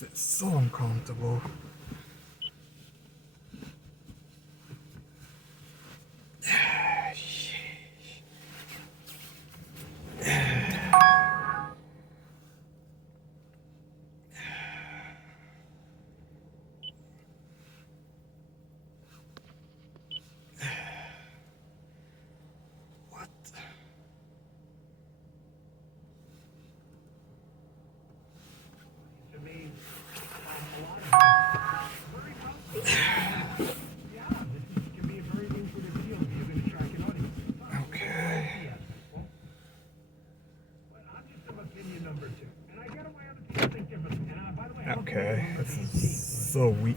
It's so uncomfortable. What? To me, a lot of very comfortable. Yeah, this can be a very lucrative deal if you're going to attract an audience. Okay. But I'm just of opinion number two. And I get away other people think differently. And by the way, I don't think Okay. I'm number This 18, is so weak.